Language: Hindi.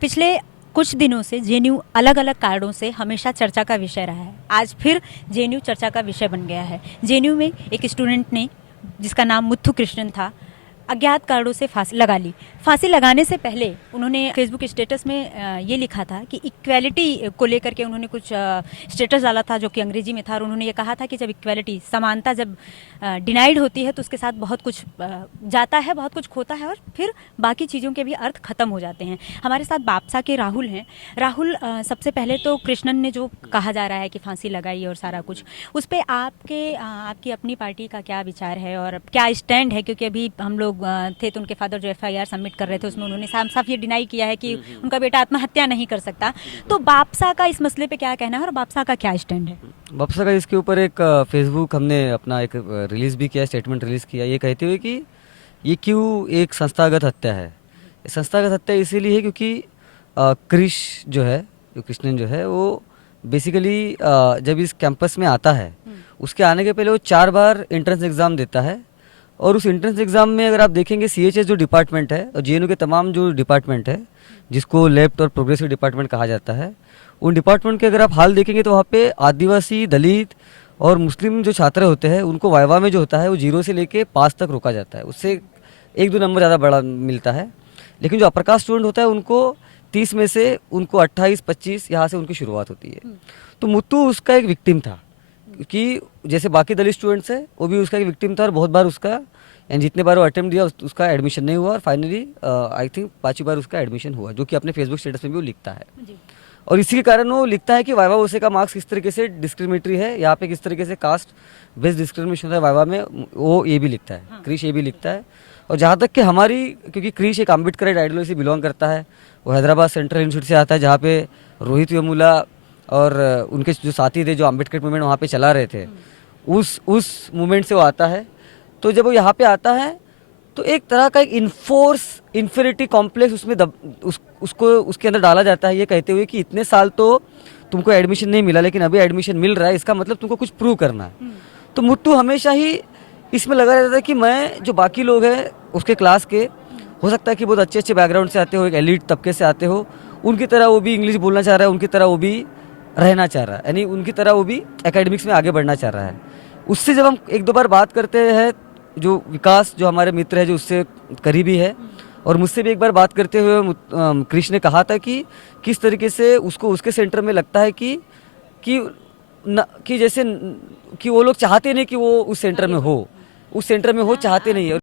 पिछले कुछ दिनों से जेएनयू अलग अलग कारणों से हमेशा चर्चा का विषय रहा है। आज फिर जेएनयू चर्चा का विषय बन गया है। जेएनयू में एक स्टूडेंट ने, जिसका नाम मुथु कृष्णन था, अज्ञात कारणों से फांसी लगा ली। फांसी लगाने से पहले उन्होंने फेसबुक स्टेटस में ये लिखा था कि इक्वेलिटी को लेकर के उन्होंने कुछ स्टेटस डाला था जो कि अंग्रेजी में था, और उन्होंने ये कहा था कि जब इक्वेलिटी, समानता जब डिनाइड होती है तो उसके साथ बहुत कुछ जाता है, बहुत कुछ खोता है, और फिर बाकी चीज़ों के भी अर्थ ख़त्म हो जाते हैं। हमारे साथ बापसा के राहुल हैं। राहुल, सबसे पहले तो कृष्णन ने जो कहा जा रहा है कि फांसी लगाई और सारा कुछ, उस पर आपकी अपनी पार्टी का क्या विचार है और क्या स्टैंड है? क्योंकि अभी हम लोग थे तो उनके फादर जो एफआईआर सबमिट कर रहे थे उसमें उन्होंने साफ साफ ये डिनाई किया है कि उनका बेटा आत्महत्या नहीं कर सकता। तो बापसा का इस मसले पे क्या कहना है और बापसा का क्या स्टैंड है? वापस का इसके ऊपर एक फेसबुक हमने अपना एक रिलीज़ भी किया, स्टेटमेंट रिलीज़ किया, ये कहते हुए कि ये क्यों एक संस्थागत हत्या है। संस्थागत हत्या इसीलिए है क्योंकि क्रिश जो है, जो कृष्णन जो है, वो बेसिकली जब इस कैंपस में आता है उसके आने के पहले वो 4 बार एंट्रेंस एग्ज़ाम देता है। और उस एंट्रेंस एग्ज़ाम में अगर आप देखेंगे सीएचएस जो डिपार्टमेंट है और जेएनयू के तमाम जो डिपार्टमेंट है, जिसको लेफ्ट और प्रोग्रेसिव डिपार्टमेंट कहा जाता है, उन डिपार्टमेंट के अगर आप हाल देखेंगे तो वहाँ पे आदिवासी, दलित और मुस्लिम जो छात्र होते हैं उनको वाइवा में जो होता है वो 0 से लेके पास तक रोका जाता है। उससे 1-2 नंबर ज़्यादा बड़ा मिलता है। लेकिन जो अपर कास्ट स्टूडेंट होता है उनको 30 में से उनको 28-25 यहाँ से उनकी शुरुआत होती है। तो मुत्तू उसका एक विक्टिम था कि जैसे बाकी दलित स्टूडेंट्स है वो भी उसका एक विक्टिम था, और बहुत बार उसका, एंड जितने बार वो अटेम्प्ट दिया उसका एडमिशन नहीं हुआ, और फाइनली आई थिंक 5वीं बार उसका एडमिशन हुआ, जो कि अपने फेसबुक स्टेटस में भी वो लिखता है। और इसी के कारण वो लिखता है कि वाइवा वोसे का मार्क्स किस तरीके से डिस्क्रिमिनेटरी है, यहाँ पे किस तरीके से कास्ट बेस्ड डिस्क्रिमिनेशन है वाइवा में, वो ये भी लिखता है। हाँ। क्रिश ये भी लिखता है। और जहाँ तक कि हमारी, क्योंकि क्रिश एक अम्बेडकर आइडियोलॉजी से बिलोंग करता है, वो हैदराबाद सेंट्रल यूनिवर्सिटी से आता है जहाँ पे रोहित वेमुला और उनके जो साथी थे जो अम्बेडकर मूवमेंट वहाँ पे चला रहे थे, उस मूवमेंट से वो आता है। तो जब वो यहाँ पे आता है तो एक तरह का एक इन्फेरिटी कॉम्प्लेक्स उसमें उसको उसके अंदर डाला जाता है, ये कहते हुए कि इतने साल तो तुमको एडमिशन नहीं मिला लेकिन अभी एडमिशन मिल रहा है, इसका मतलब तुमको कुछ प्रूव करना है। तो मुट्टू हमेशा ही इसमें लगा रहता है कि मैं, जो बाकी लोग हैं उसके क्लास के, हो सकता है कि बहुत अच्छे अच्छे बैकग्राउंड से आते हो, एक एलिट तबके से आते हो, उनकी तरह वो भी इंग्लिश बोलना चाह रहा है, उनकी तरह वो भी रहना चाह रहा है, यानी उनकी तरह वो भी एकेडमिक्स में आगे बढ़ना चाह रहा है। उससे जब हम 1-2 बार बात करते हैं, जो विकास जो हमारे मित्र है जो उससे करीबी है, और मुझसे भी एक बार बात करते हुए कृष्ण ने कहा था कि किस तरीके से उसको उसके सेंटर में लगता है कि जैसे कि वो लोग चाहते नहीं कि वो उस सेंटर में हो, चाहते नहीं है।